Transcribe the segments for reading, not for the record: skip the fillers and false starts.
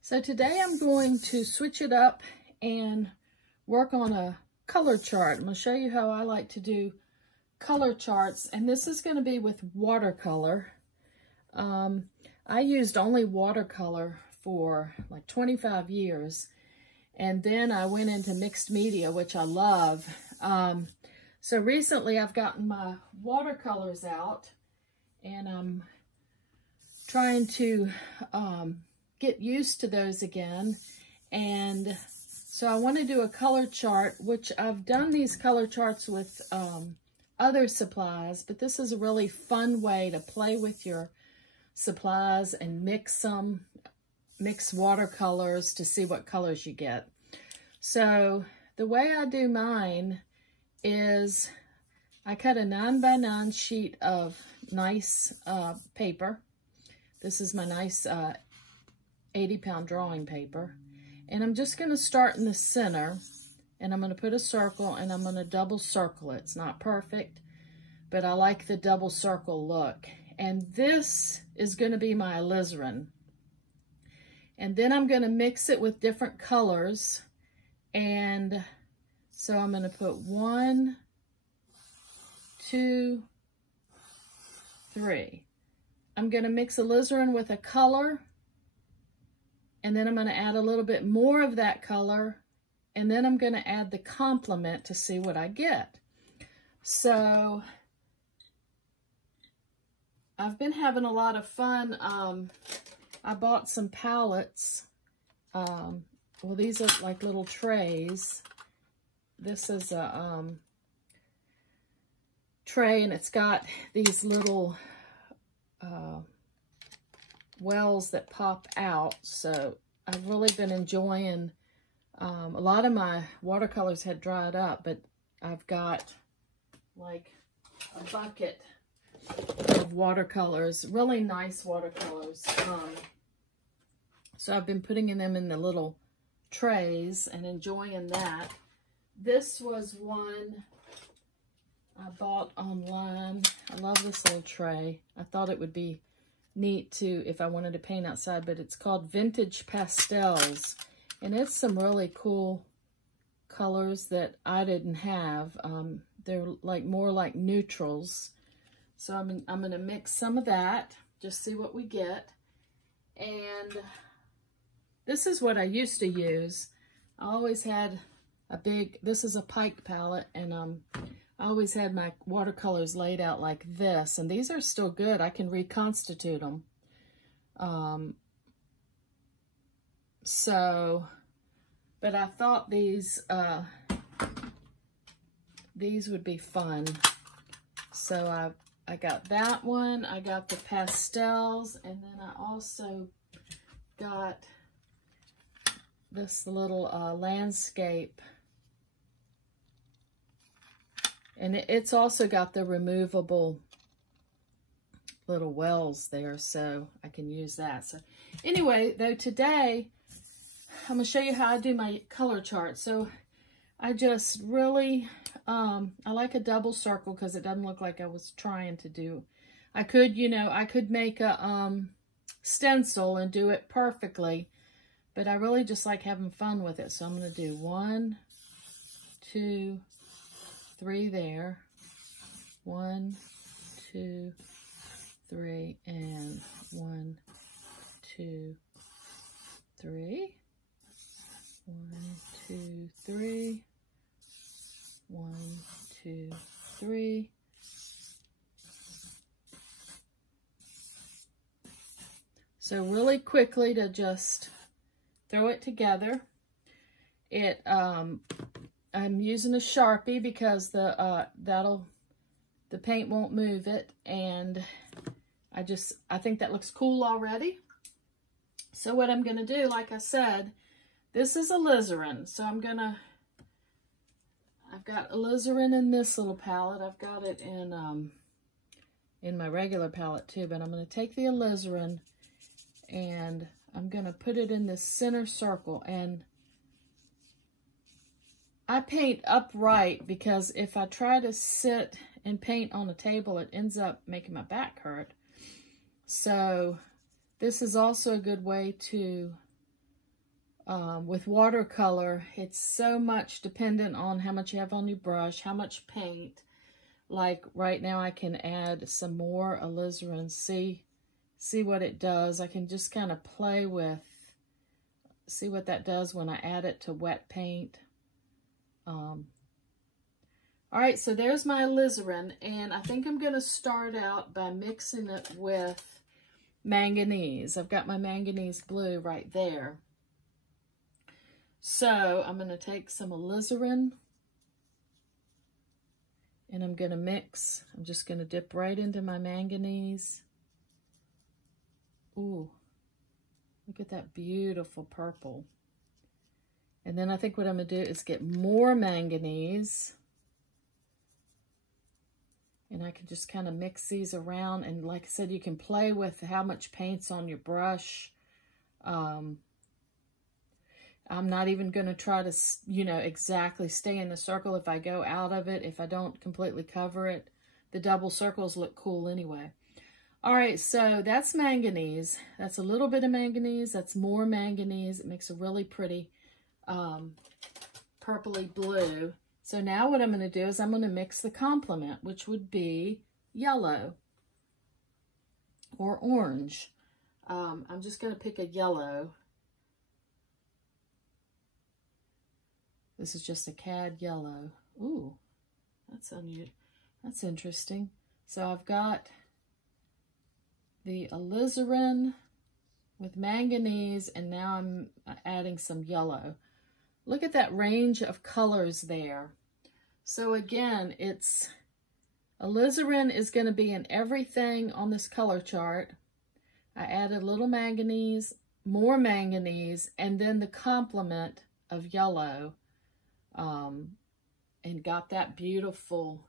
So today I'm going to switch it up and work on a color chart. I'm going to show you how I like to do color charts, and this is going to be with watercolor. I used only watercolor for like 25 years, and then I went into mixed media, which I love. So recently I've gotten my watercolors out, and I'm trying to get used to those again. And so I want to do a color chart, which I've done these color charts with other supplies, but this is a really fun way to play with your supplies and mix watercolors to see what colors you get. So the way I do mine is I cut a 9x9 sheet of nice paper. This is my nice 80-pound drawing paper. And I'm just going to start in the center, and I'm going to put a circle, and I'm going to double circle it. It's not perfect, but I like the double circle look. And this is going to be my alizarin. And then I'm going to mix it with different colors. And so I'm going to put 1, 2, 3. I'm going to mix alizarin with a color, and then I'm going to add a little bit more of that color, and then I'm going to add the complement to see what I get. So I've been having a lot of fun. I bought some palettes. Well, these are like little trays. This is a tray, and it's got these little wells that pop out. So I've really been enjoying, a lot of my watercolors had dried up, but I've got like a bucket of watercolors, really nice watercolors. So I've been putting them in the little trays and enjoying that. This was one I bought online. I love this little tray. I thought it would be neat to, if I wanted to paint outside, but it's called Vintage Pastels, and it's some really cool colors that I didn't have. They're like more like neutrals. So I'm going to mix some of that, just see what we get. And this is what I used to use. I always had a big, this is a Pike palette, and I always had my watercolors laid out like this, and these are still good. I can reconstitute them. But I thought these would be fun. So I got that one. I got the pastels, and then I also got this little landscape. And it's also got the removable little wells there, so I can use that. So anyway, though, today I'm going to show you how I do my color chart. So I just really, I like a double circle because it doesn't look like I was trying to do. I could, you know, I could make a stencil and do it perfectly, but I really just like having fun with it. So I'm going to do 1, 2, 3 there. 1, 2, 3, and 1, 2, 3. 1, 2, 3. 1, 2, 3. So really quickly to just throw it together. I'm using a Sharpie because the paint won't move it, and I think that looks cool already. So what I'm going to do, like I said, this is alizarin. So I've got alizarin in this little palette. I've got it in my regular palette too, but I'm going to take the alizarin and I'm going to put it in this center circle. And I paint upright because if I try to sit and paint on a table, it ends up making my back hurt. So This is also a good way to, with watercolor, it's so much dependent on how much you have on your brush, how much paint. Like right now I can add some more alizarin, see what it does. I can just kind of play with, see what that does when I add it to wet paint. All right, so there's my alizarin, and I think I'm going to start out by mixing it with manganese. I've got my manganese blue right there. So I'm going to take some alizarin, and I'm going to mix. I'm just going to dip right into my manganese. Ooh, look at that beautiful purple. And then I think what I'm going to do is get more manganese. And I can just kind of mix these around. And like I said, you can play with how much paint's on your brush. I'm not even going to try to, you know, exactly stay in the circle if I go out of it, if I don't completely cover it. The double circles look cool anyway. All right, so that's manganese. That's a little bit of manganese. That's more manganese. It makes a really pretty purpley blue. So now what I'm going to do is I'm going to mix the complement, which would be yellow or orange. I'm just going to pick a yellow. This is just a cad yellow. Ooh, that's unusual. That's interesting. So I've got the alizarin with manganese, and now I'm adding some yellow. Look at that range of colors there. So again, it's alizarin is going to be in everything on this color chart. I added a little manganese, more manganese, and then the complement of yellow, and got that beautiful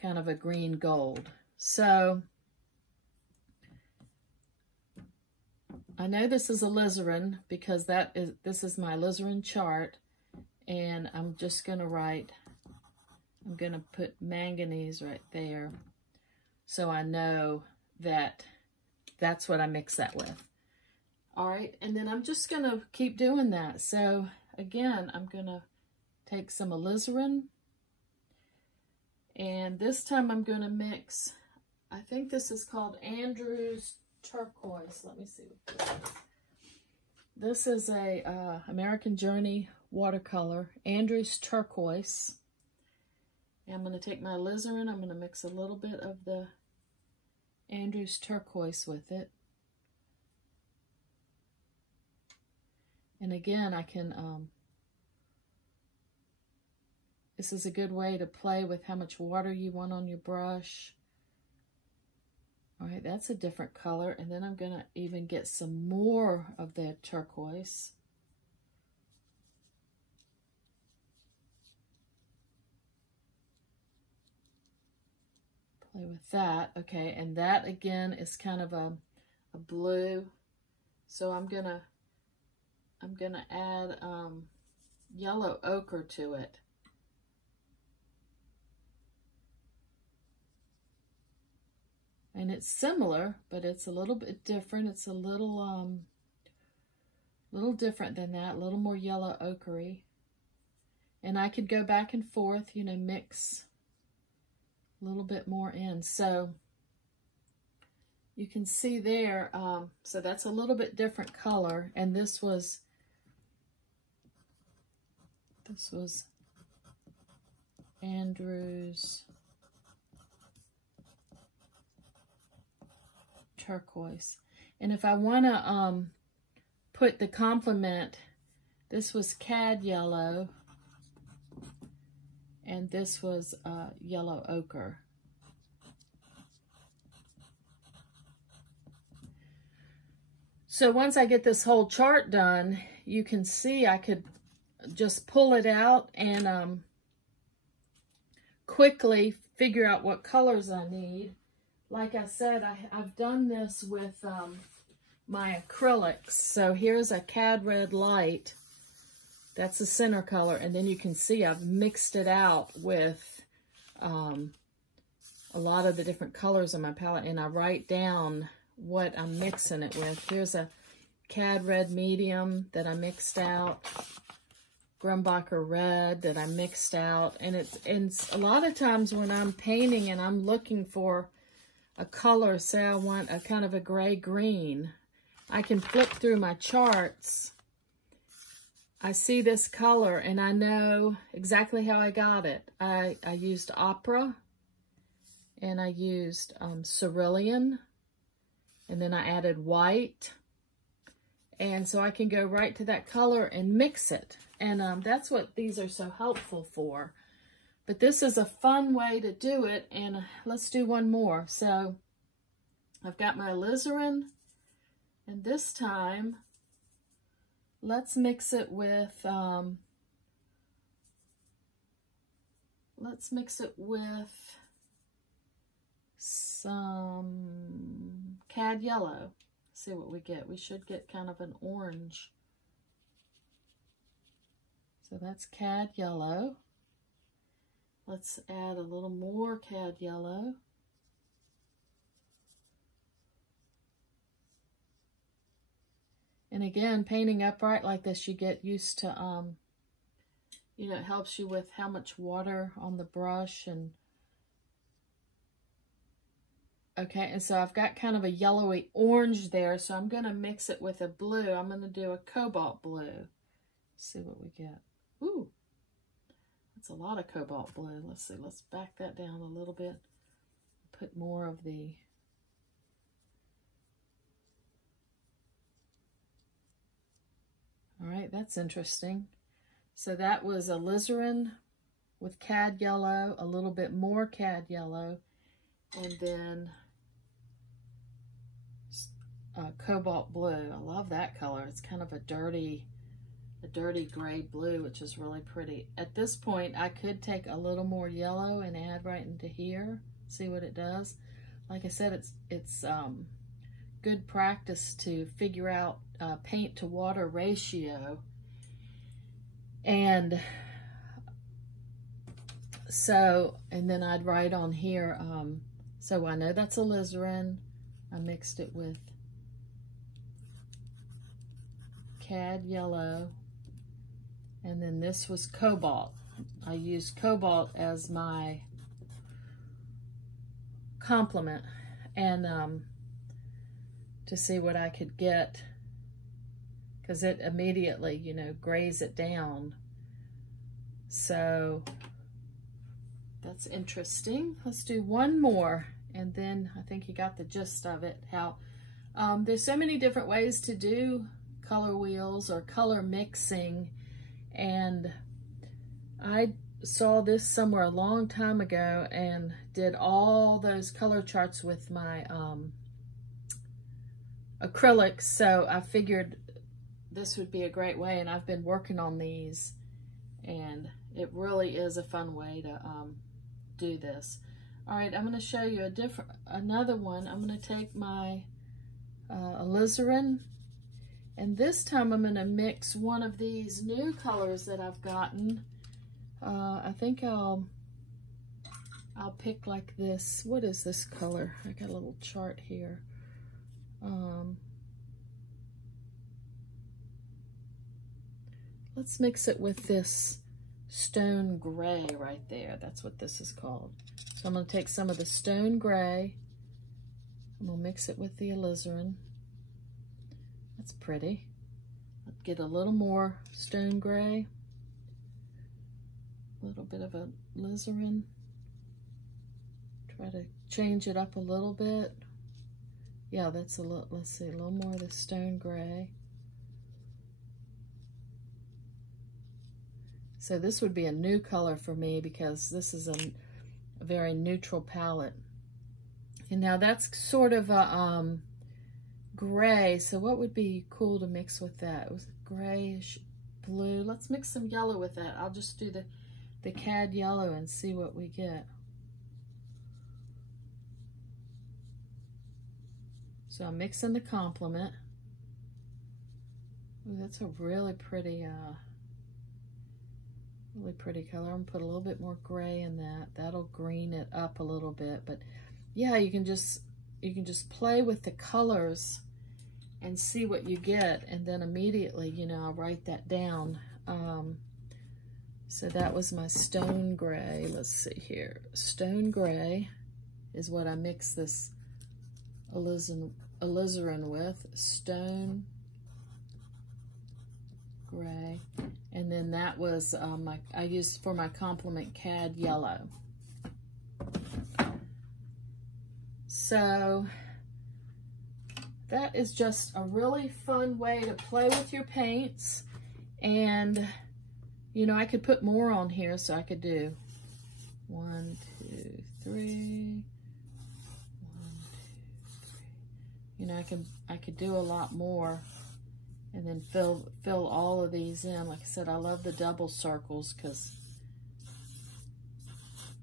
kind of a green gold. So I know this is alizarin because this is my alizarin chart, and I'm just going to write, I'm going to put manganese right there so I know that that's what I mix that with. All right, and then I'm just going to keep doing that. So again, I'm going to take some alizarin, and this time I'm going to mix, I think this is called Andrew's Turquoise. Let me see what this is. This is a American Journey watercolor, Andrew's Turquoise. And I'm going to take my alizarin. I'm going to mix a little bit of the Andrew's Turquoise with it. And again, I can, this is a good way to play with how much water you want on your brush. All right, that's a different color. And then I'm going to even get some more of the turquoise. Play with that. Okay, and that again is kind of a blue. So I'm gonna add yellow ochre to it. And it's similar, but it's a little bit different. It's a little different than that, a little more yellow ochre-y. And I could go back and forth, you know, mix a little bit more in. So you can see there, so that's a little bit different color. And this was Andrew's Turquoise. And if I want to put the complement, this was cad yellow, and this was yellow ochre. So once I get this whole chart done, you can see I could just pull it out and quickly figure out what colors I need. Like I said, I've done this with my acrylics. So here's a cad red light. That's the center color. And then you can see I've mixed it out with a lot of the different colors in my palette. And I write down what I'm mixing it with. Here's a Cad Red Medium that I mixed out, Grumbacher Red that I mixed out, and it's a lot of times when I'm painting and I'm looking for a color, say I want a kind of a gray-green, I can flip through my charts. I see this color and I know exactly how I got it. I used Opera and I used Cerulean, and then I added white. And so I can go right to that color and mix it. And that's what these are so helpful for. But this is a fun way to do it. And let's do one more. So I've got my alizarin. And this time, let's mix it with, some Cad Yellow. See what we get. We should get kind of an orange. So that's Cad Yellow. Let's add a little more Cad Yellow. And again, painting upright like this, you get used to, you know, it helps you with how much water on the brush. And okay, and so I've got kind of a yellowy orange there, so I'm going to mix it with a blue. I'm going to do a cobalt blue. See what we get. Ooh, that's a lot of cobalt blue. Let's see, let's back that down a little bit. Put more of the... All right, that's interesting. So that was alizarin with Cad Yellow, a little bit more Cad Yellow, and then cobalt blue. I love that color. It's kind of a dirty gray blue, which is really pretty. At this point, I could take a little more yellow and add right into here. See what it does. Like I said, it's good practice to figure out paint to water ratio. And so, and then I'd write on here, so I know that's alizarin. I mixed it with Cad Yellow, and then this was cobalt. I used cobalt as my complement, and to see what I could get, because it immediately, you know, grays it down. So that's interesting. Let's do one more, and then I think you got the gist of it. How there's so many different ways to do color wheels or color mixing, and I saw this somewhere a long time ago and did all those color charts with my acrylics, so I figured this would be a great way, and I've been working on these, and it really is a fun way to do this. All right, I'm going to show you another one. I'm going to take my alizarin, and this time I'm going to mix one of these new colors that I've gotten. I think I'll pick like this. What is this color? I got a little chart here. Let's mix it with this stone gray right there. That's what this is called. So I'm going to take some of the stone gray. I'm going to mix it with the alizarin. That's pretty. I'll get a little more stone gray. A little bit of a alizarin. Try to change it up a little bit. Yeah, that's a little, let's see, a little more of the stone gray. So this would be a new color for me because this is a very neutral palette. And now that's sort of a gray, so what would be cool to mix with that? It was grayish blue. Let's mix some yellow with that. I'll just do the Cad Yellow and see what we get. So I'm mixing the complement. Ooh, that's a really pretty color. I'm gonna put a little bit more gray in that. That'll green it up a little bit. But yeah, you can just, you can just play with the colors and see what you get, and then immediately, you know, I'll write that down. So that was my stone gray. Let's see here. Stone gray is what I mix this alizarin with. Stone gray. And then that was I used for my complement cad yellow. So that is just a really fun way to play with your paints. And you know, I could put more on here, so I could do 1, 2, 3, 1, 2, 3. You know, I could do a lot more, and then fill all of these in. Like I said, I love the double circles because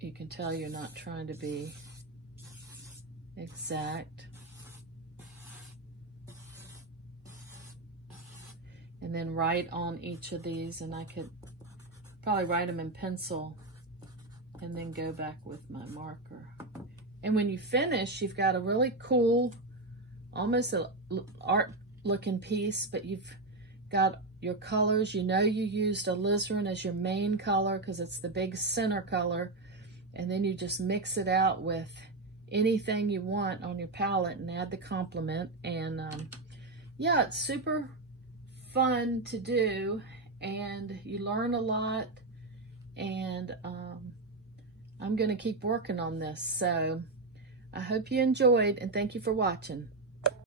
you can tell you're not trying to be exact. And then write on each of these, and I could probably write them in pencil and then go back with my marker. And when you finish, you've got a really cool, almost an art looking piece, but you've got your colors. You know you used alizarin as your main color because it's the big center color, and then you just mix it out with anything you want on your palette and add the complement. And yeah, it's super fun to do, and you learn a lot, and I'm going to keep working on this. So I hope you enjoyed, and thank you for watching.